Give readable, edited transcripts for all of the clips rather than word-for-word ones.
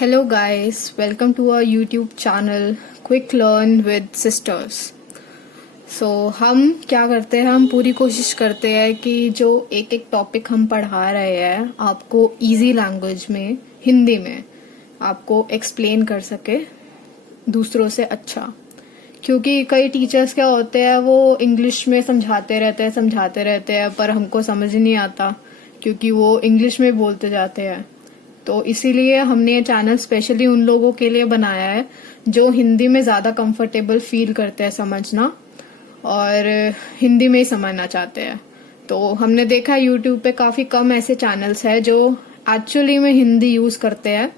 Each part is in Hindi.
Hello guys, welcome to our YouTube channel Quick Learn with Sisters. हम क्या करते हैं, हम पूरी कोशिश करते हैं कि जो एक एक टॉपिक हम पढ़ा रहे हैं आपको इजी लैंग्वेज में, हिंदी में आपको एक्सप्लेन कर सके दूसरों से अच्छा। क्योंकि कई टीचर्स क्या होते हैं, वो इंग्लिश में समझाते रहते हैं पर हमको समझ नहीं आता क्योंकि वो इंग्लिश में बोलते जाते हैं। तो इसीलिए हमने ये चैनल स्पेशली उन लोगों के लिए बनाया है जो हिंदी में ज्यादा कंफर्टेबल फील करते हैं समझना और हिंदी में ही समझना चाहते हैं। तो हमने देखा यूट्यूब पे काफी कम ऐसे चैनल्स हैं जो एक्चुअली में हिंदी यूज करते हैं।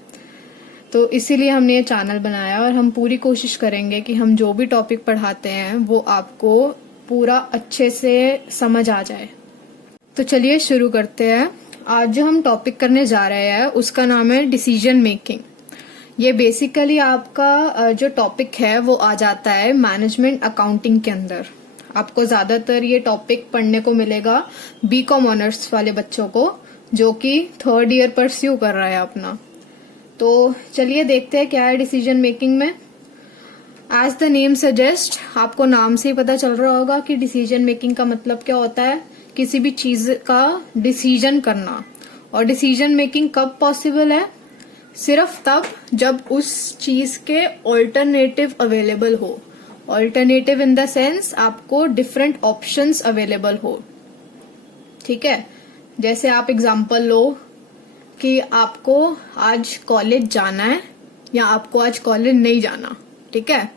तो इसीलिए हमने ये चैनल बनाया और हम पूरी कोशिश करेंगे कि हम जो भी टॉपिक पढ़ाते हैं वो आपको पूरा अच्छे से समझ आ जाए। तो चलिए शुरू करते हैं। आज जो हम टॉपिक करने जा रहे हैं उसका नाम है डिसीजन मेकिंग। ये बेसिकली आपका जो टॉपिक है वो आ जाता है मैनेजमेंट अकाउंटिंग के अंदर। आपको ज्यादातर ये टॉपिक पढ़ने को मिलेगा बीकॉम ऑनर्स वाले बच्चों को जो कि 3rd ईयर परस्यू कर रहा है अपना। तो चलिए देखते हैं क्या है डिसीजन मेकिंग में। एज द नेम सजेस्ट, आपको नाम से ही पता चल रहा होगा कि डिसीजन मेकिंग का मतलब क्या होता है, किसी भी चीज का डिसीजन करना। और डिसीजन मेकिंग कब पॉसिबल है? सिर्फ तब जब उस चीज के ऑल्टरनेटिव अवेलेबल हो। ऑल्टरनेटिव इन द सेंस आपको डिफरेंट ऑप्शंस अवेलेबल हो। ठीक है, जैसे आप एग्जांपल लो कि आपको आज कॉलेज जाना है या आपको आज कॉलेज नहीं जाना। ठीक है,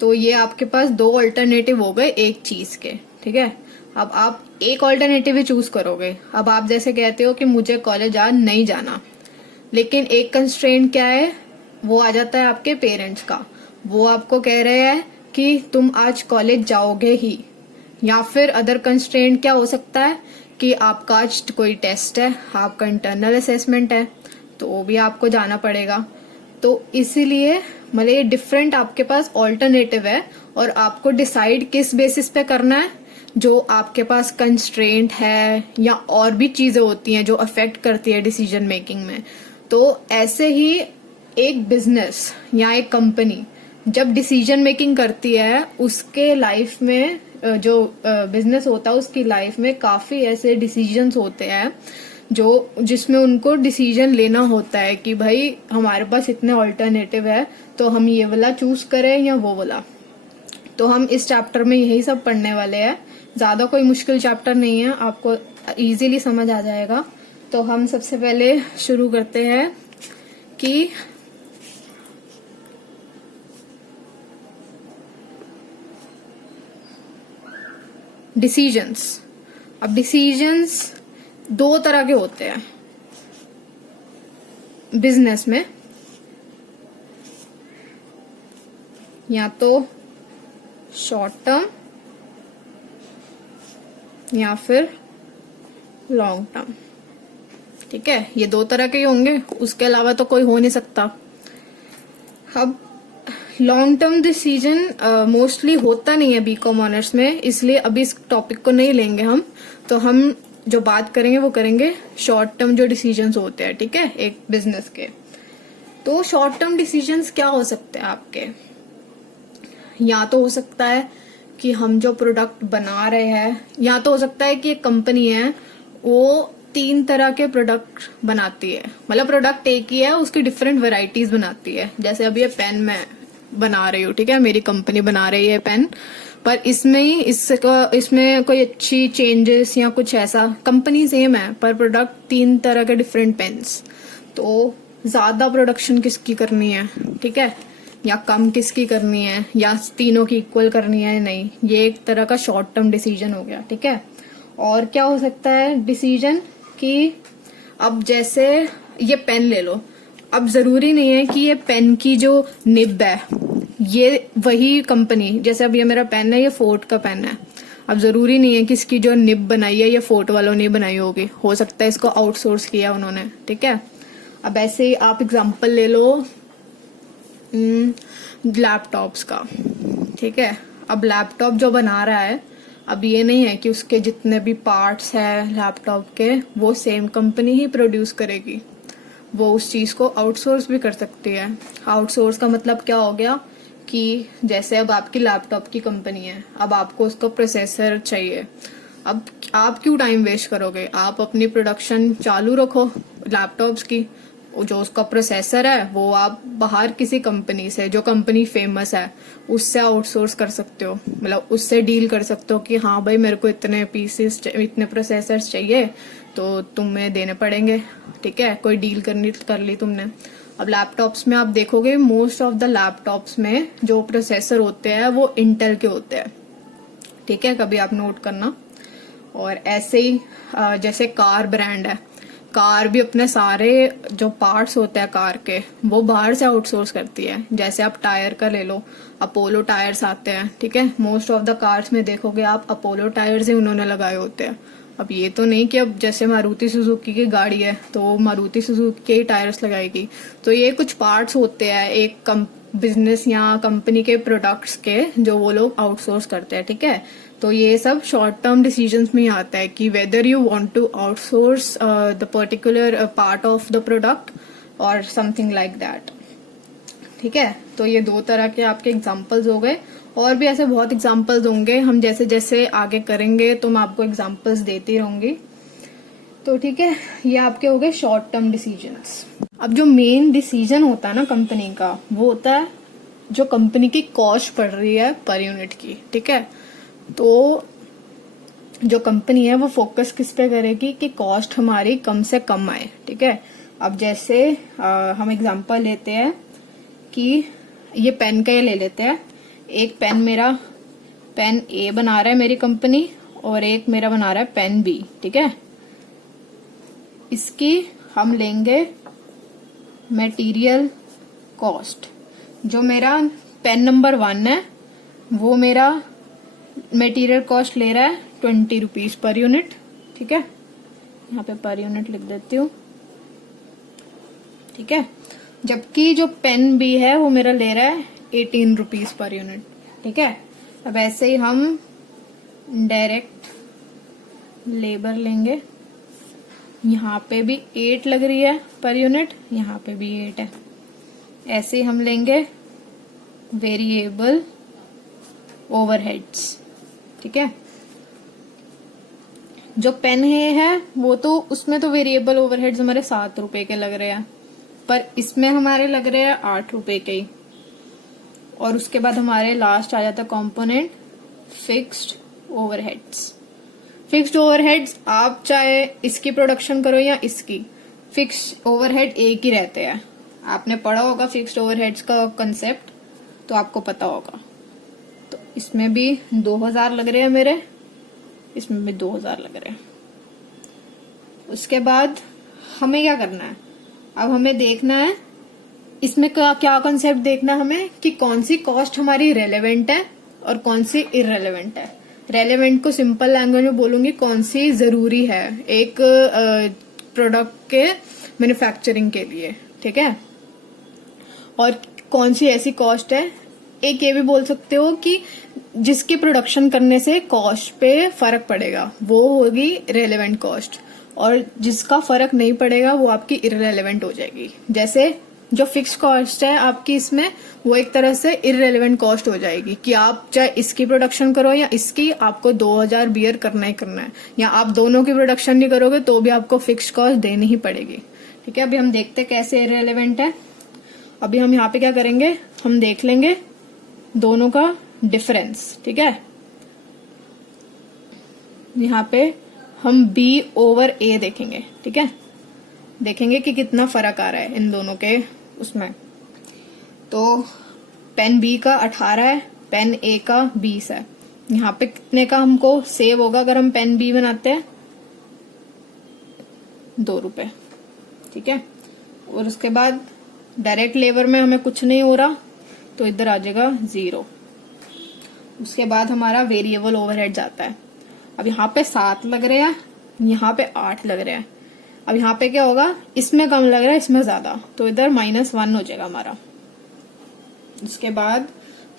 तो ये आपके पास 2 ऑल्टरनेटिव हो गए एक चीज के। ठीक है, अब आप एक ऑल्टरनेटिव ही चूज करोगे। अब आप जैसे कहते हो कि मुझे कॉलेज आज नहीं जाना, लेकिन एक कंस्ट्रेंट क्या है, वो आ जाता है आपके पेरेंट्स का। वो आपको कह रहे हैं कि तुम आज कॉलेज जाओगे ही। या फिर अदर कंस्ट्रेंट क्या हो सकता है कि आपका आज कोई टेस्ट है, आपका इंटरनल असेसमेंट है, तो वो भी आपको जाना पड़ेगा। तो इसीलिए मतलब ये डिफरेंट आपके पास ऑल्टरनेटिव है और आपको डिसाइड किस बेसिस पे करना है, जो आपके पास कंस्ट्रेंट है या और भी चीजें होती हैं जो अफेक्ट करती है डिसीजन मेकिंग में। तो ऐसे ही एक बिजनेस या एक कंपनी जब डिसीजन मेकिंग करती है, उसके लाइफ में जो बिजनेस होता है उसकी लाइफ में काफी ऐसे डिसीजंस होते हैं जो जिसमें उनको डिसीजन लेना होता है कि भाई हमारे पास इतने ऑल्टरनेटिव है तो हम ये वाला चूज करें या वो वाला। तो हम इस चैप्टर में यही सब पढ़ने वाले हैं। ज्यादा कोई मुश्किल चैप्टर नहीं है, आपको इजीली समझ आ जाएगा। तो हम सबसे पहले शुरू करते हैं कि डिसीजंस। अब डिसीजंस 2 तरह के होते हैं बिजनेस में, या तो शॉर्ट टर्म या फिर लॉन्ग टर्म। ठीक है, ये 2 तरह के ही होंगे, उसके अलावा तो कोई हो नहीं सकता। अब लॉन्ग टर्म डिसीजन मोस्टली होता नहीं है बीकॉम ऑनर्स में, इसलिए अभी इस टॉपिक को नहीं लेंगे हम। तो हम जो बात करेंगे वो करेंगे शॉर्ट टर्म जो डिसीजंस होते हैं। ठीक है, एक बिजनेस के। तो शॉर्ट टर्म डिसीजंस क्या हो सकते हैं आपके? या तो हो सकता है कि हम जो प्रोडक्ट बना रहे हैं, या तो हो सकता है कि एक कंपनी है वो 3 तरह के प्रोडक्ट बनाती है। मतलब प्रोडक्ट एक ही है, उसकी डिफरेंट वेराइटीज बनाती है। जैसे अभी ये पेन मैं बना रही हूँ, ठीक है, मेरी कंपनी बना रही है पेन, पर इसमें कोई अच्छी चेंजेस या कुछ ऐसा, कंपनी सेम है पर प्रोडक्ट 3 तरह के डिफरेंट पेन्स। तो ज्यादा प्रोडक्शन किसकी करनी है, ठीक है, या कम किसकी करनी है, या तीनों की इक्वल करनी है, नहीं, ये एक तरह का शॉर्ट टर्म डिसीजन हो गया। ठीक है, और क्या हो सकता है डिसीजन कि अब जैसे ये पेन ले लो, अब जरूरी नहीं है कि ये पेन की जो निब है ये वही कंपनी, जैसे अब ये मेरा पेन है, ये फोर्ट का पेन है, अब जरूरी नहीं है कि इसकी जो निब बनाई है ये फोर्ट वालों ने बनाई होगी, हो सकता है इसको आउटसोर्स किया उन्होंने। ठीक है, अब ऐसे ही आप एग्जांपल ले लो लैपटॉप्स का। ठीक है, अब लैपटॉप जो बना रहा है, अब ये नहीं है कि उसके जितने भी पार्ट्स हैं लैपटॉप के वो सेम कंपनी ही प्रोड्यूस करेगी। वो उस चीज को आउटसोर्स भी कर सकती है। आउटसोर्स का मतलब क्या हो गया कि जैसे अब आपकी लैपटॉप की कंपनी है, अब आपको उसका प्रोसेसर चाहिए। अब आप क्यों टाइम वेस्ट करोगे, आप अपनी प्रोडक्शन चालू रखो लैपटॉप्स की। जो उसका प्रोसेसर है वो आप बाहर किसी कंपनी से, जो कंपनी फेमस है, उससे आउटसोर्स कर सकते हो। मतलब उससे डील कर सकते हो कि हाँ भाई मेरे को इतने पीसेस, इतने प्रोसेसर्स चाहिए तो तुम्हें देने पड़ेंगे। ठीक है, कोई डील कर ली तुमने। अब लैपटॉप्स में आप देखोगे मोस्ट ऑफ द लैपटॉप्स में जो प्रोसेसर होते हैं वो इंटेल के होते हैं। ठीक है, कभी आप नोट करना। और ऐसे ही जैसे कार ब्रांड है, कार भी अपने सारे जो पार्ट्स होते हैं कार के वो बाहर से आउटसोर्स करती है। जैसे आप टायर का ले लो, अपोलो टायर्स आते हैं। ठीक है, मोस्ट ऑफ द कार्स में देखोगे आप अपोलो टायर्स ही उन्होंने लगाए होते हैं। अब ये तो नहीं कि अब जैसे मारुति सुजुकी की गाड़ी है तो मारुति सुजुकी के ही टायर्स लगाएगी। तो ये कुछ पार्ट्स होते हैं एक बिजनेस या कंपनी के प्रोडक्ट्स के, जो वो लोग आउटसोर्स करते हैं। ठीक है, तो ये सब शॉर्ट टर्म डिसीजंस में ही आता है कि whether you want to outsource the particular part of the product और समथिंग लाइक दैट। ठीक है, तो ये दो तरह के आपके एग्जांपल्स हो गए। और भी ऐसे बहुत एग्जांपल्स होंगे, हम जैसे जैसे आगे करेंगे तो मैं आपको एग्जांपल्स देती रहूंगी। तो ठीक है, ये आपके हो गए शॉर्ट टर्म डिसीजंस। अब जो मेन डिसीजन होता है ना कंपनी का, वो होता है जो कंपनी की कॉस्ट पड़ रही है पर यूनिट की। ठीक है, तो जो कंपनी है वो फोकस किस पे करेगी कि कॉस्ट हमारी कम से कम आए। ठीक है, अब जैसे हम एग्जांपल लेते हैं कि ये पेन का ये ले लेते हैं। एक पेन मेरा पेन ए बना रहा है मेरी कंपनी, और एक मेरा बना रहा है पेन बी। ठीक है, इसकी हम लेंगे मटेरियल कॉस्ट। जो मेरा पेन नंबर 1 है वो मेरा मटेरियल कॉस्ट ले रहा है 20 रुपीज पर यूनिट। ठीक है, यहाँ पे पर यूनिट लिख देती हूँ। ठीक है, जबकि जो पेन बी है वो मेरा ले रहा है 18 रुपीज पर यूनिट। ठीक है, अब ऐसे ही हम डायरेक्ट लेबर लेंगे। यहाँ पे भी 8 लग रही है पर यूनिट, यहाँ पे भी 8 है। ऐसे ही हम लेंगे वेरिएबल ओवरहेड्स। ठीक है, जो पेन है वो तो उसमें तो वेरिएबल ओवरहेड्स हमारे 7 रुपए के लग रहे हैं, पर इसमें हमारे लग रहे हैं 8 रुपए के ही। और उसके बाद हमारे लास्ट आ जाता है component fixed overheads. Fixed overheads आप चाहे इसकी प्रोडक्शन करो या इसकी, फिक्स्ड ओवरहेड एक ही रहते हैं। आपने पढ़ा होगा फिक्स्ड ओवरहेड्स का कंसेप्ट, तो आपको पता होगा। तो इसमें भी 2000 लग रहे हैं मेरे, इसमें भी 2000 लग रहे हैं। उसके बाद हमें क्या करना है, अब हमें देखना है इसमें क्या कंसेप्ट देखना है हमें कि कौन सी कॉस्ट हमारी रेलेवेंट है और कौन सी इररेलेवेंट है। रेलेवेंट को सिंपल लैंग्वेज में बोलूंगी कौन सी जरूरी है एक प्रोडक्ट के मैन्युफैक्चरिंग के लिए। ठीक है, और कौन सी ऐसी कॉस्ट है, एक ये भी बोल सकते हो कि जिसकी प्रोडक्शन करने से कॉस्ट पे फर्क पड़ेगा, वो होगी रेलेवेंट कॉस्ट, और जिसका फर्क नहीं पड़ेगा वो आपकी इररेलेवेंट हो जाएगी। जैसे जो फिक्स कॉस्ट है आपकी इसमें, वो एक तरह से इररेलेवेंट कॉस्ट हो जाएगी कि आप चाहे इसकी प्रोडक्शन करो या इसकी, आपको 2000 बियर करना ही करना है, या आप दोनों की प्रोडक्शन नहीं करोगे तो भी आपको फिक्स कॉस्ट देनी ही पड़ेगी। ठीक है, अभी हम देखते हैं कैसे इररेलेवेंट है। अभी हम यहाँ पे क्या करेंगे, हम देख लेंगे दोनों का डिफरेंस। ठीक है, यहाँ पे हम B ओवर A देखेंगे। ठीक है, देखेंगे कि कितना फर्क आ रहा है इन दोनों के उसमें। तो पेन B का 18 है, पेन A का 20 है। यहाँ पे कितने का हमको सेव होगा अगर हम पेन B बनाते हैं, 2 रुपए। ठीक है, और उसके बाद डायरेक्ट लेबर में हमें कुछ नहीं हो रहा तो इधर आ जाएगा 0। उसके बाद हमारा वेरिएबल ओवरहेड जाता है। अब यहाँ पे 7 लग रहे हैं, यहाँ पे 8 लग रहे हैं। अब यहाँ पे क्या होगा, इसमें कम लग रहा है इसमें ज्यादा, तो इधर -1 हो जाएगा हमारा। उसके बाद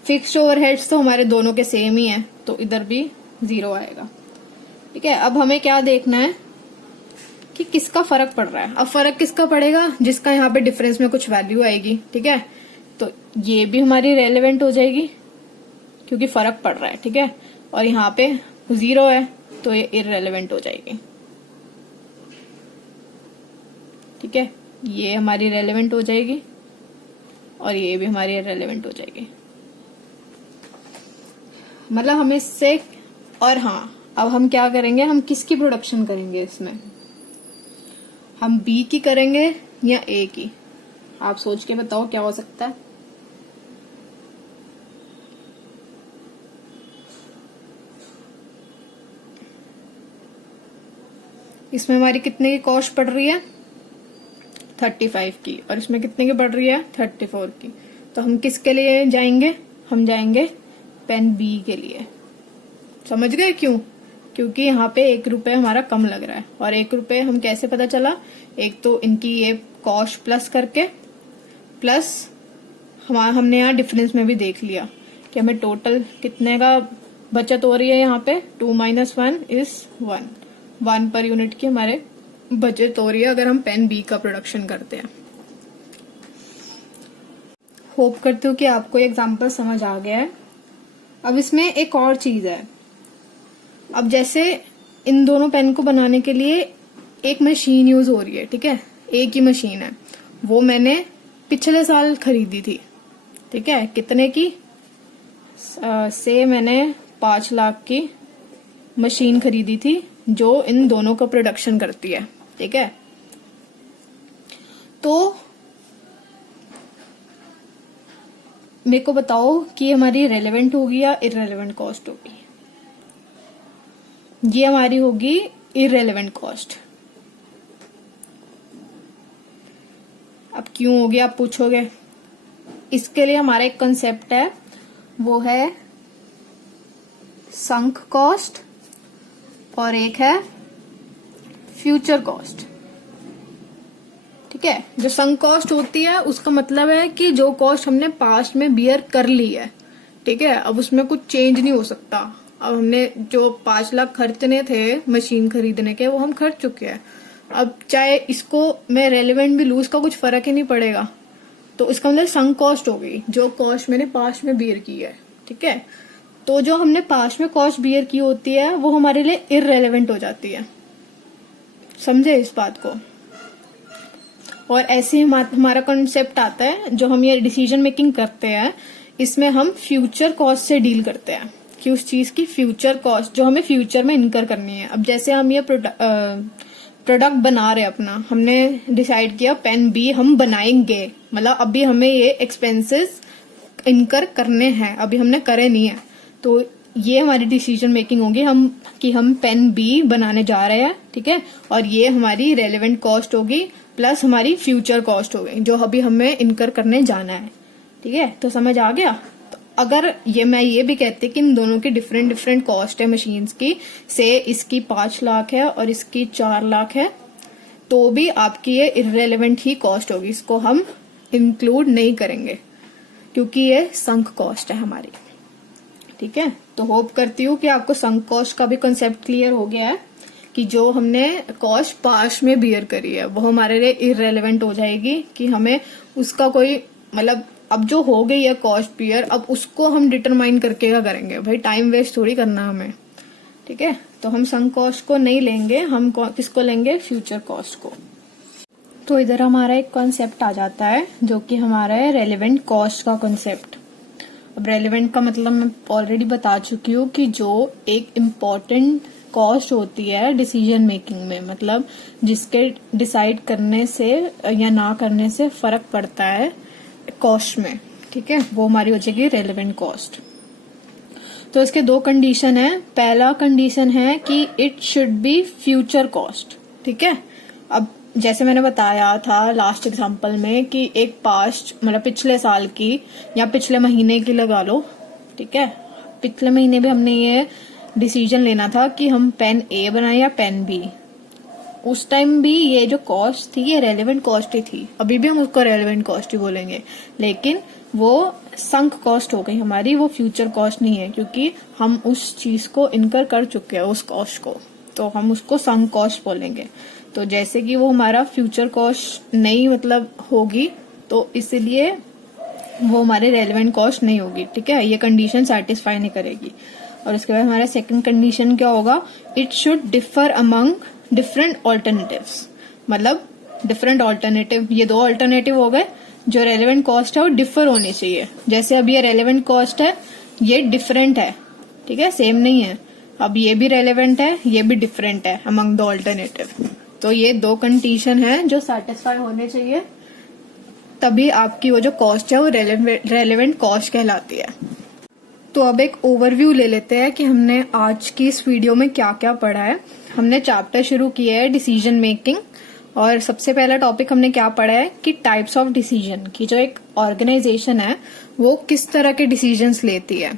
फिक्स्ड ओवरहेड्स तो हमारे दोनों के सेम ही है, तो इधर भी 0 आएगा। ठीक है, अब हमें क्या देखना है कि किसका फर्क पड़ रहा है। अब फर्क किसका पड़ेगा, जिसका यहाँ पे डिफरेंस में कुछ वैल्यू आएगी, ठीक है। तो ये भी हमारी रेलेवेंट हो जाएगी क्योंकि फर्क पड़ रहा है, ठीक है। और यहाँ पे 0 है तो ये इररेलेवेंट हो जाएगी, ठीक है। ये हमारी रेलेवेंट हो जाएगी और ये भी हमारी इररेलेवेंट हो जाएगी। मतलब हम इससे, और हाँ अब हम क्या करेंगे, हम किसकी प्रोडक्शन करेंगे इसमें, हम बी की करेंगे या ए की। आप सोच के बताओ क्या हो सकता है। इसमें हमारी कितने की कॉस्ट पड़ रही है, 35 की, और इसमें कितने की पड़ रही है, 34 की। तो हम किसके लिए जाएंगे, हम जाएंगे पेन बी के लिए। समझ गए क्यों, क्योंकि यहाँ पे 1 रुपए हमारा कम लग रहा है। और 1 रुपए हम कैसे पता चला, एक तो इनकी ये कॉस्ट प्लस करके, प्लस हमने यहाँ डिफरेंस में भी देख लिया कि हमें टोटल कितने का बचत हो रही है। यहाँ पे 2 - 1 = 1, 1 पर यूनिट की हमारे बचत हो रही है अगर हम पेन बी का प्रोडक्शन करते हैं। होप करती हूँ कि आपको एग्जाम्पल समझ आ गया है। अब इसमें एक और चीज है। अब जैसे इन दोनों पेन को बनाने के लिए एक मशीन यूज हो रही है, ठीक है, एक ही मशीन है। वो मैंने पिछले साल खरीदी थी, ठीक है। कितने की, से मैंने 5 लाख की मशीन खरीदी थी जो इन दोनों का प्रोडक्शन करती है, ठीक है। तो मेरे को बताओ कि हमारी रेलेवेंट होगी या इररेलेवेंट कॉस्ट होगी। ये हमारी होगी इररेलेवेंट कॉस्ट। अब क्यों होगी आप पूछोगे, इसके लिए हमारा एक कंसेप्ट है, वो है संक कॉस्ट और एक है फ्यूचर कॉस्ट, ठीक है। जो संक कॉस्ट होती है उसका मतलब है कि जो कॉस्ट हमने पास्ट में बियर कर ली है, ठीक है, अब उसमें कुछ चेंज नहीं हो सकता। अब हमने जो 5 लाख खर्चने थे मशीन खरीदने के, वो हम खर्च चुके हैं। अब चाहे इसको मैं रेलेवेंट भी लूं, उसका कुछ फर्क ही नहीं पड़ेगा। तो इसका मतलब संक कॉस्ट हो गई, जो कॉस्ट मैंने पास्ट में बियर की है, ठीक है। तो जो हमने पास्ट में कॉस्ट बियर की होती है वो हमारे लिए इररेलेवेंट हो जाती है। समझे इस बात को। और ऐसे हमारा कॉन्सेप्ट आता है जो हम ये डिसीजन मेकिंग करते हैं, इसमें हम फ्यूचर कॉस्ट से डील करते हैं कि उस चीज की फ्यूचर कॉस्ट जो हमें फ्यूचर में इनकर करनी है। अब जैसे हम ये प्रोडक्ट बना रहे हैं अपना, हमने डिसाइड किया पेन बी हम बनाएंगे, मतलब अभी हमें ये एक्सपेंसेस इनकर करने हैं, अभी हमने करे नहीं है। तो ये हमारी डिसीजन मेकिंग होगी हम पेन बी बनाने जा रहे हैं, ठीक है। और ये हमारी रेलेवेंट कॉस्ट होगी प्लस हमारी फ्यूचर कॉस्ट हो गई जो अभी हमें इनकर करने जाना है, ठीक है। तो समझ आ गया। तो अगर मैं ये भी कहती कि इन दोनों की डिफरेंट कॉस्ट है मशीन्स की, से इसकी 5 लाख है और इसकी 4 लाख है, तो भी आपकी ये इररेलेवेंट ही कॉस्ट होगी, इसको हम इंक्लूड नहीं करेंगे क्योंकि ये संक कॉस्ट है हमारी, ठीक है। तो होप करती हूँ कि आपको संक कॉस्ट का भी कंसेप्ट क्लियर हो गया है कि जो हमने कॉस्ट पास्ट में बियर करी है वो हमारे लिए इररेलेवेंट हो जाएगी, कि हमें उसका कोई मतलब, अब जो हो गई है कॉस्ट बियर, अब उसको हम डिटरमाइन करके क्या करेंगे भाई, टाइम वेस्ट थोड़ी करना हमें, ठीक है। तो हम संक कॉस्ट को नहीं लेंगे, हम किसको लेंगे, फ्यूचर कॉस्ट को। तो इधर हमारा एक कॉन्सेप्ट आ जाता है जो कि हमारा है रेलेवेंट कॉस्ट का कॉन्सेप्ट। अब रेलेवेंट का मतलब मैं ऑलरेडी बता चुकी हूँ कि जो एक इम्पॉर्टेंट कॉस्ट होती है डिसीजन मेकिंग में, मतलब जिसके डिसाइड करने से या ना करने से फर्क पड़ता है कॉस्ट में, ठीक है, वो हमारी हो जाएगी रेलेवेंट कॉस्ट। तो इसके 2 कंडीशन है। पहला कंडीशन है कि it should be future cost, ठीक है। अब जैसे मैंने बताया था लास्ट एग्जांपल में कि एक पास्ट मतलब पिछले साल की या पिछले महीने की लगा लो, ठीक है। पिछले महीने भी हमने ये डिसीजन लेना था कि हम पेन ए बनाए या पेन बी। उस टाइम भी ये जो कॉस्ट थी ये रेलेवेंट कॉस्ट ही थी, अभी भी हम उसको रेलेवेंट कॉस्ट ही बोलेंगे, लेकिन वो संक कॉस्ट हो गई हमारी, वो फ्यूचर कॉस्ट नहीं है क्योंकि हम उस चीज को इनकर कर चुके हैं उस कॉस्ट को, तो हम उसको संक कॉस्ट बोलेंगे। तो जैसे कि वो हमारा फ्यूचर कॉस्ट नहीं मतलब होगी, तो इसलिए वो हमारे रेलेवेंट कॉस्ट नहीं होगी। ठीक है, ये कंडीशन सेटिस्फाई नहीं करेगी। और उसके बाद हमारा सेकंड कंडीशन क्या होगा, it should differ among different alternatives. मतलब डिफरेंट ऑल्टरनेटिव, ये दो ऑल्टरनेटिव हो गए, जो रेलेवेंट कॉस्ट है वो डिफर होनी चाहिए। जैसे अब ये रेलेवेंट कॉस्ट है, ये डिफरेंट है, ठीक है, सेम नहीं है। अब ये भी रेलेवेंट है, ये भी डिफरेंट है अमंग द ऑल्टरनेटिव। तो ये दो कंडीशन है जो सेटिस्फाई होने चाहिए, तभी आपकी वो जो कॉस्ट है वो रेलेवेंट कॉस्ट कहलाती है। तो अब एक ओवरव्यू ले लेते हैं कि हमने आज की इस वीडियो में क्या क्या पढ़ा है। हमने चैप्टर शुरू किया है डिसीजन मेकिंग, और सबसे पहला टॉपिक हमने क्या पढ़ा है कि टाइप्स ऑफ डिसीजन, की जो एक ऑर्गेनाइजेशन है वो किस तरह के डिसीजंस लेती है।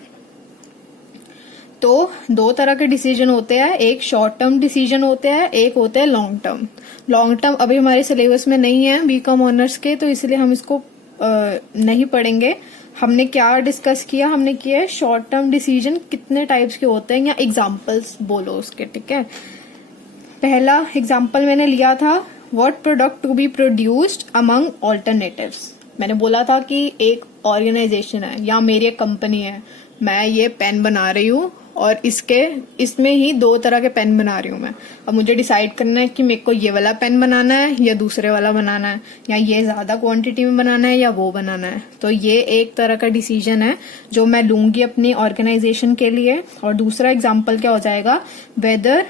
तो दो तरह के डिसीजन होते हैं, एक शॉर्ट टर्म डिसीजन होते हैं, एक होते हैं लॉन्ग टर्म। लॉन्ग टर्म अभी हमारे सिलेबस में नहीं है बीकॉम ऑनर्स के, तो इसलिए हम इसको नहीं पढ़ेंगे। हमने क्या डिस्कस किया, हमने किया है शॉर्ट टर्म डिसीजन कितने टाइप्स के होते हैं, या एग्जाम्पल्स बोलो उसके। ठीक है, पहला एग्जाम्पल मैंने लिया था, what product to be produced among alternatives. मैंने बोला था कि एक ऑर्गेनाइजेशन है या मेरी एक कंपनी है, मैं ये पेन बना रही हूँ और इसमें ही दो तरह के पेन बना रही हूँ मैं। अब मुझे डिसाइड करना है कि मेरे को ये वाला पेन बनाना है या दूसरे वाला बनाना है, या ये ज्यादा क्वांटिटी में बनाना है या वो बनाना है। तो ये एक तरह का डिसीजन है जो मैं लूंगी अपनी ऑर्गेनाइजेशन के लिए। और दूसरा एग्जाम्पल क्या हो जाएगा, वेदर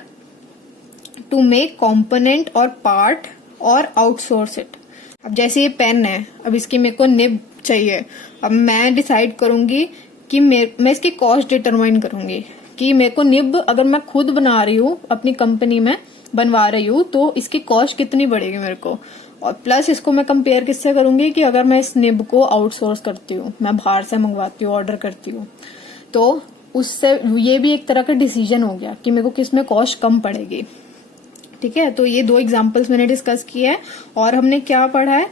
टू मेक कॉम्पोनेंट और पार्ट और आउटसोर्स इट। अब जैसे ये पेन है, अब इसकी मेरे को निब चाहिए। अब मैं डिसाइड करूंगी कि मैं इसकी कॉस्ट डिटरमाइन करूंगी कि मेरे को निब अगर मैं खुद बना रही हूँ, अपनी कंपनी में बनवा रही हूँ, तो इसकी कॉस्ट कितनी बढ़ेगी मेरे को। और प्लस इसको मैं कंपेयर किससे करूंगी कि अगर मैं इस निब को आउटसोर्स करती हूँ, मैं बाहर से मंगवाती हूँ, ऑर्डर करती हूँ, तो उससे ये भी एक तरह का डिसीजन हो गया कि मेरे को किस में कॉस्ट कम पड़ेगी। ठीक है, तो ये दो एग्जाम्पल्स मैंने डिस्कस किए हैं। और हमने क्या पढ़ा है,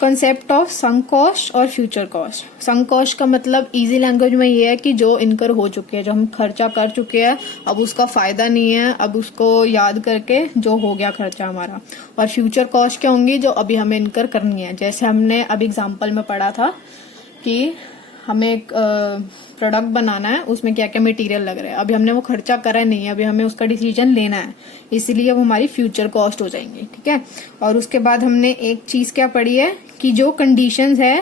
कंसेप्ट ऑफ संक कॉस्ट और फ्यूचर कॉस्ट। संक कॉस्ट का मतलब इजी लैंग्वेज में ये है कि जो इनकर हो चुके हैं, जो हम खर्चा कर चुके हैं, अब उसका फायदा नहीं है, अब उसको याद करके जो हो गया खर्चा हमारा। और फ्यूचर कॉस्ट क्या होंगी, जो अभी हमें इनकर करनी है। जैसे हमने अभी एग्जाम्पल में पढ़ा था कि हमें एक प्रोडक्ट बनाना है, उसमें क्या क्या मटेरियल लग रहा है, अभी हमने वो खर्चा करा नहीं है, अभी हमें उसका डिसीजन लेना है, इसलिए वो हमारी फ्यूचर कॉस्ट हो जाएंगी। ठीक है, और उसके बाद हमने एक चीज क्या पढ़ी है कि जो कंडीशंस है,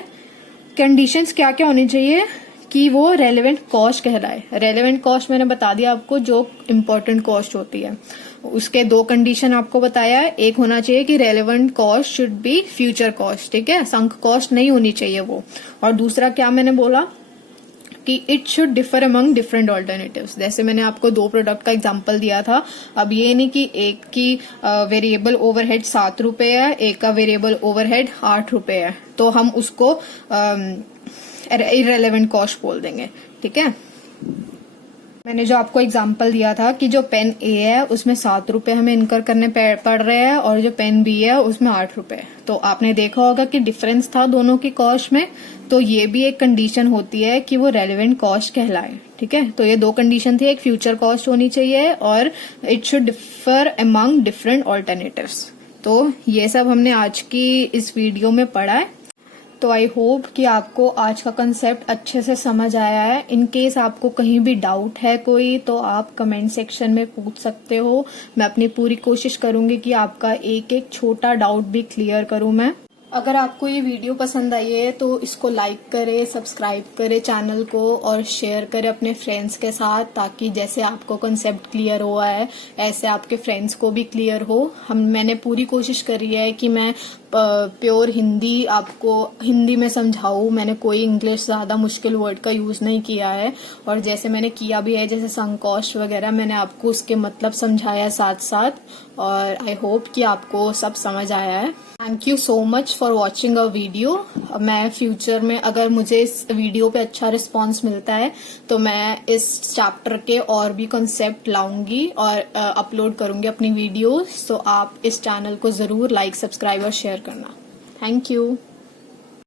कंडीशंस क्या क्या होनी चाहिए कि वो रेलेवेंट कॉस्ट कहलाए। रेलेवेंट कॉस्ट मैंने बता दिया आपको, जो इम्पोर्टेंट कॉस्ट होती है। उसके दो कंडीशन आपको बताया है, एक होना चाहिए कि relevant cost should be future cost, ठीक है, संक कॉस्ट नहीं होनी चाहिए वो। और दूसरा क्या मैंने बोला कि it should differ among different alternatives. जैसे मैंने आपको दो प्रोडक्ट का एग्जांपल दिया था। अब ये नहीं कि एक की वेरिएबल ओवरहेड 7 रुपए है, एक का वेरिएबल ओवरहेड 8 रुपए है, तो हम उसको इररेलेवेंट कॉस्ट बोल देंगे। ठीक है, मैंने जो आपको एग्जांपल दिया था कि जो पेन ए है उसमें 7 रुपए हमें इनकर करने पड़ रहे हैं, और जो पेन बी है उसमें 8 रुपए। तो आपने देखा होगा कि डिफरेंस था दोनों की कॉस्ट में, तो ये भी एक कंडीशन होती है कि वो रेलेवेंट कॉस्ट कहलाए। ठीक है, तो ये दो कंडीशन थी, एक फ्यूचर कॉस्ट होनी चाहिए और it should differ among different alternatives. तो ये सब हमने आज की इस वीडियो में पढ़ा है। तो आई होप कि आपको आज का कंसेप्ट अच्छे से समझ आया है। इन केस आपको कहीं भी डाउट है कोई, तो आप कमेंट सेक्शन में पूछ सकते हो। मैं अपनी पूरी कोशिश करूंगी कि आपका एक एक छोटा डाउट भी क्लियर करूं मैं। अगर आपको ये वीडियो पसंद आई है तो इसको लाइक करें, सब्सक्राइब करें चैनल को और शेयर करें अपने फ्रेंड्स के साथ, ताकि जैसे आपको कंसेप्ट क्लियर हुआ है ऐसे आपके फ्रेंड्स को भी क्लियर हो। मैंने पूरी कोशिश करी है कि मैं प्योर हिंदी आपको हिंदी में समझाऊं। मैंने कोई इंग्लिश ज्यादा मुश्किल वर्ड का यूज नहीं किया है, और जैसे मैंने किया भी है, जैसे संक कॉस्ट वगैरह, मैंने आपको उसके मतलब समझाया साथ साथ, और आई होप कि आपको सब समझ आया है। Thank you so much for watching a video. मैं फ्यूचर में अगर मुझे इस वीडियो पे अच्छा रिस्पांस मिलता है तो मैं इस चैप्टर के और भी कंसेप्ट लाऊंगी और अपलोड करूंगी अपनी वीडियोस। तो आप इस चैनल को जरूर लाइक, सब्सक्राइब और शेयर करना। Thank you.